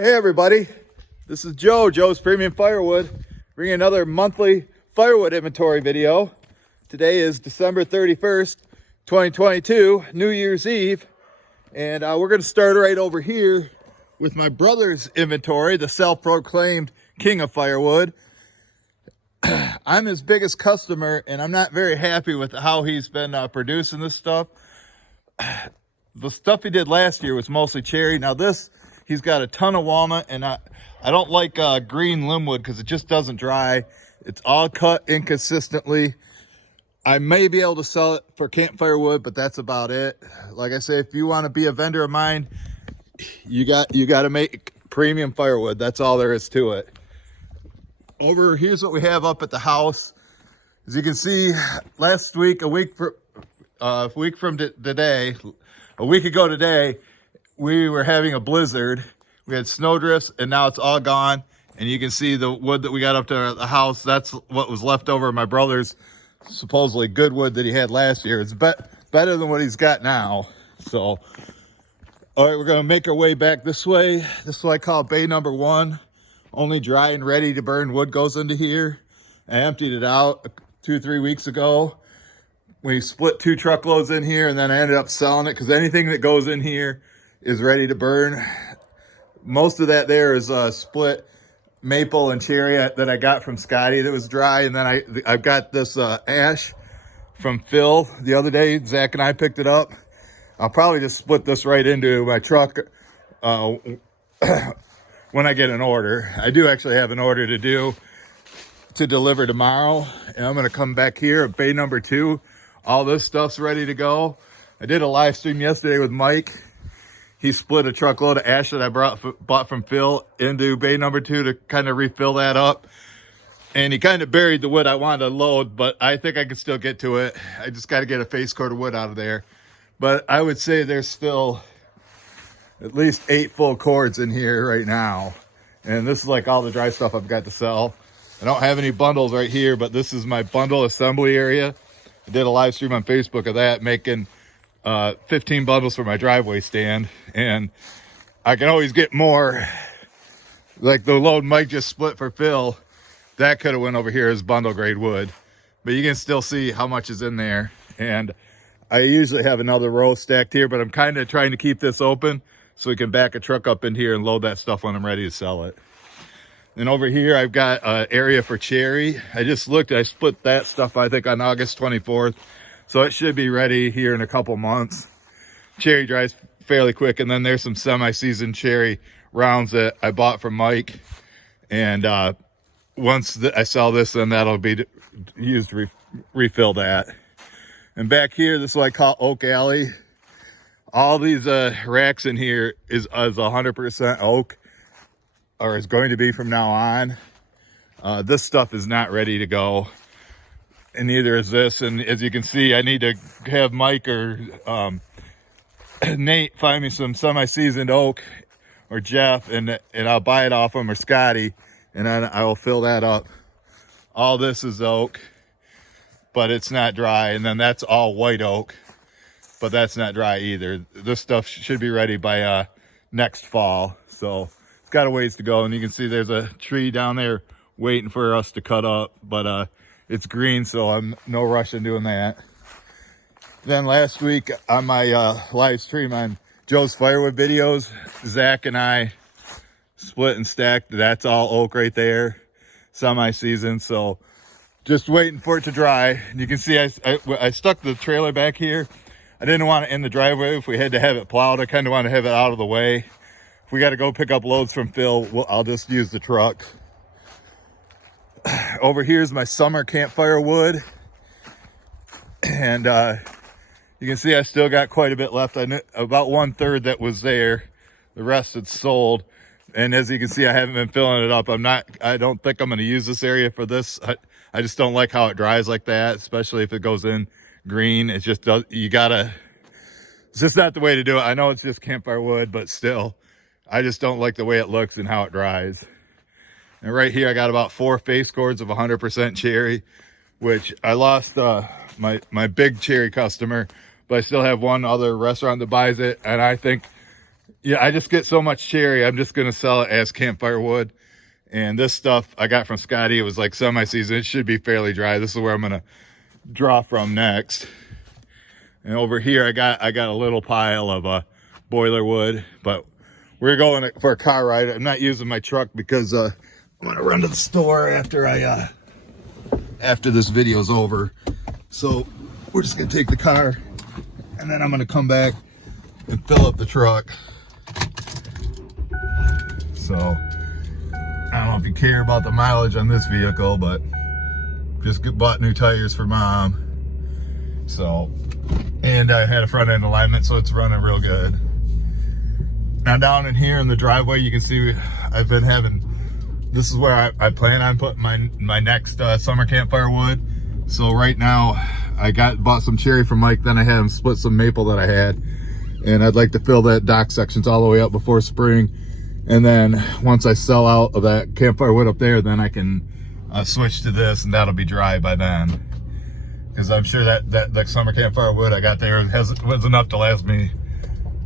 Hey everybody, this is Joe's Premium Firewood, bringing another monthly firewood inventory video. Today is December 31st, 2022, New Year's Eve, and we're going to start right over here with my brother's inventory, the self-proclaimed king of firewood. I'm his biggest customer, and I'm not very happy with how he's been producing this stuff. The stuff he did last year was mostly cherry. Now this, he's got a ton of walnut, and I don't like green limbwood because it just doesn't dry. It's all cut inconsistently. I may be able to sell it for campfire wood, but that's about it. Like I say, if you want to be a vendor of mine, you got to make premium firewood. That's all there is to it. Here's what we have up at the house. As you can see, last week, a week ago today, we were having a blizzard. We had snow drifts, and now it's all gone. And you can see the wood that we got up to the house. That's what was left over of my brother's supposedly good wood that he had last year. It's better than what he's got now. So, all right, we're going to make our way back this way. This is what I call bay number 1. Only dry and ready to burn wood goes into here. I emptied it out 2-3 weeks ago. We split 2 truckloads in here, and then I ended up selling it because anything that goes in here is ready to burn. Most of that there is split maple and cherry that I got from Scotty that was dry. And then I've got this ash from Phil the other day. Zach and I picked it up. I'll probably just split this right into my truck when I get an order. I do actually have an order to deliver tomorrow, and I'm going to come back here at bay number 2. All this stuff's ready to go. I did a live stream yesterday with Mike. He split a truckload of ash that I bought from Phil into bay number 2 to kind of refill that up. And he kind of buried the wood I wanted to load, but I think I can still get to it. I just got to get a face cord of wood out of there. But I would say there's still at least 8 full cords in here right now. And this is like all the dry stuff I've got to sell. I don't have any bundles right here, but this is my bundle assembly area. I did a live stream on Facebook of that, making 15 bundles for my driveway stand. And I can always get more. Like the load Mike just split for Phil, that could have went over here as bundle grade wood. But you can still see how much is in there. And I usually have another row stacked here, but I'm kind of trying to keep this open so we can back a truck up in here and load that stuff when I'm ready to sell it. And over here, I've got an area for cherry. I just looked, I split that stuff, I think, on August 24th. So it should be ready here in a couple months. Cherry dries fairly quick. And then there's some semi-seasoned cherry rounds that I bought from Mike. And once I sell this, then that'll be used to refill that. And back here, this is what I call Oak Alley. All these racks in here is 100% oak, or is going to be from now on. This stuff is not ready to go, and neither is this. And as you can see, I need to have Mike or Nate find me some semi-seasoned oak, or Jeff, and I'll buy it off him, or Scotty, and then I will fill that up. All this is oak, but it's not dry. And then that's all white oak, but that's not dry either. This stuff should be ready by next fall. So it's got a ways to go. And you can see there's a tree down there waiting for us to cut up, but it's green, so I'm no rush in doing that. Then last week on my live stream on Joe's Firewood videos, Zach and I split and stacked. That's all oak right there, semi-seasoned. So just waiting for it to dry. And you can see I stuck the trailer back here. I didn't want it in the driveway if we had to have it plowed. I kind of want to have it out of the way. If we got to go pick up loads from Phil, I'll just use the truck. Over here is my summer campfire wood. And you can see I still got quite a bit left. I knew about 1/3 that was there. The rest had sold. And as you can see, I haven't been filling it up. I don't think I'm going to use this area for this. I just don't like how it dries like that, especially if it goes in green. It just does, it's just not the way to do it. I know it's just campfire wood, but still, I just don't like the way it looks and how it dries. And right here, I got about 4 face cords of 100% cherry, which I lost my big cherry customer, but I still have one other restaurant that buys it. And I think Yeah, I just get so much cherry. I'm just going to sell it as campfire wood. And this stuff I got from Scotty, it was like semi-season. It should be fairly dry. This is where I'm going to draw from next. And over here, I got a little pile of boiler wood, but we're going for a car ride. I'm not using my truck because I'm going to run to the store after this video's over. So we're just going to take the car, and then I'm going to come back and fill up the truck. So I don't know if you care about the mileage on this vehicle, but just bought new tires for Mom. So, and I had a front end alignment, so it's running real good. Now down in here in the driveway, you can see I've been having, this is where I plan on putting my next summer campfire wood. So right now I bought some cherry from Mike, then I had him split some maple that I had, and I'd like to fill that dock sections all the way up before spring. And then once I sell out of that campfire wood up there, then I can switch to this, and that'll be dry by then. Because I'm sure that summer campfire wood I got there was enough to last me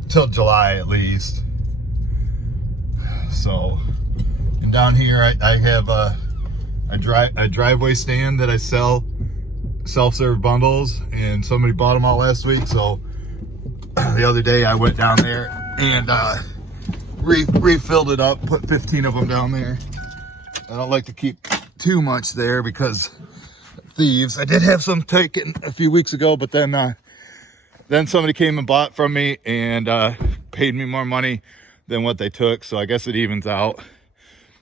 till July at least. So, and down here I have a driveway stand that I sell self-serve bundles, and somebody bought them all last week. So the other day I went down there and refilled it up, put 15 of them down there. I don't like to keep too much there because thieves. I did have some taken a few weeks ago, but then somebody came and bought from me and paid me more money than what they took, so I guess it evens out.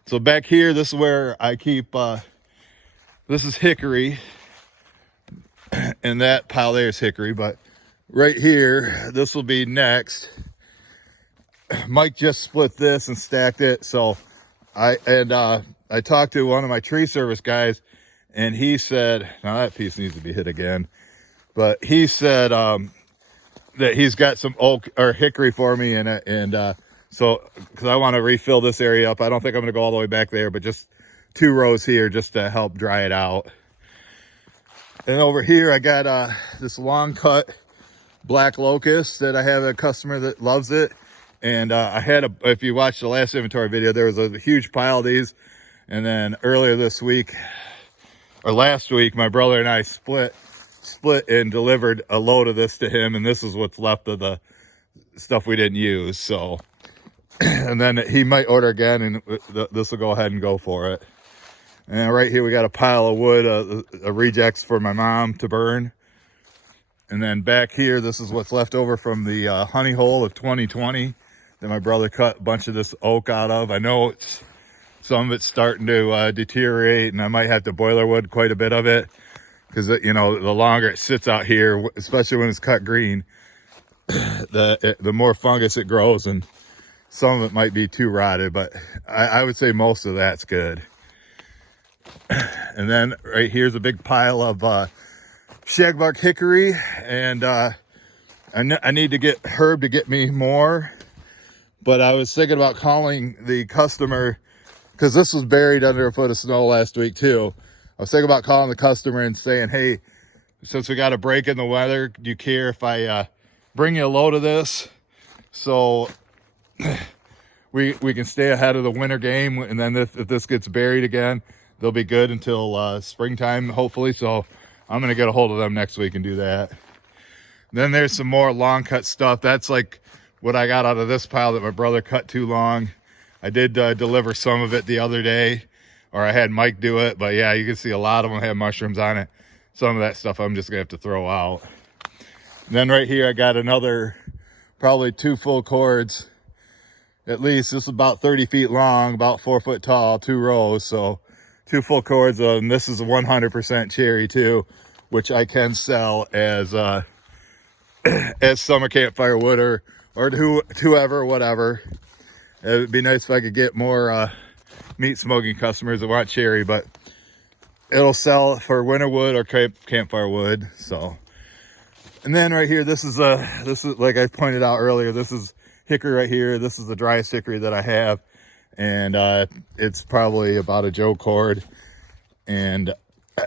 So back here, this is where I keep this is hickory, and that pile there is hickory, but right here, this will be next. Mike just split this and stacked it, so I talked to one of my tree service guys, and he said, now that piece needs to be hit again, but he said that he's got some oak or hickory for me, and so because I want to refill this area up. I don't think I'm going to go all the way back there, but just 2 rows here just to help dry it out. And over here I got this long cut black locust that I have a customer that loves it. And I had if you watched the last inventory video, there was a huge pile of these. And then earlier this week, or last week, my brother and I split and delivered a load of this to him. And this is what's left of the stuff we didn't use. So, and then he might order again, and this will go ahead and go for it. And right here, we got a pile of wood, a rejects for my mom to burn. And then back here, this is what's left over from the honey hole of 2020 that my brother cut a bunch of this oak out of. I know some of it's starting to deteriorate, and I might have to boiler wood quite a bit of it, because you know, the longer it sits out here, especially when it's cut green, the more fungus it grows, and some of it might be too rotted, but I would say most of that's good. And then right here's a big pile of shagbark hickory, and I need to get Herb to get me more, but I was thinking about calling the customer, because this was buried under a foot of snow last week too. I was thinking about calling the customer and saying, hey, since we got a break in the weather, do you care if I bring you a load of this, so we can stay ahead of the winter game, and then if this gets buried again, they'll be good until springtime, hopefully. So I'm going to get a hold of them next week and do that. Then there's some more long cut stuff. That's like what I got out of this pile that my brother cut too long. I did deliver some of it the other day, or I had Mike do it. But yeah, you can see a lot of them have mushrooms on it. Some of that stuff I'm just going to have to throw out. And then right here, I got another, probably 2 full cords. At least this is about 30 feet long, about 4 foot tall, 2 rows. So 2 full cords, and this is a 100% cherry too, which I can sell as summer campfire wood, or to whoever, whatever. It would be nice if I could get more meat smoking customers that want cherry, but it'll sell for winter wood or campfire wood. So, and then right here, this is like I pointed out earlier, this is hickory right here. This is the driest hickory that I have, and it's probably about a Joe cord, and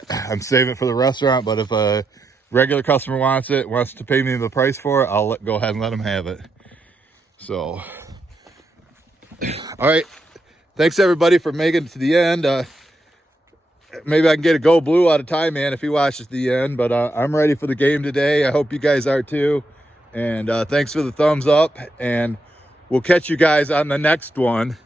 I'm saving it for the restaurant. But if a regular customer wants to pay me the price for it, I'll go ahead and let them have it. So All right. Thanks everybody for making it to the end. Maybe I can get a Go Blue out of Ty Man if he watches the end, but I'm ready for the game today. I hope you guys are too. And thanks for the thumbs up, and we'll catch you guys on the next one.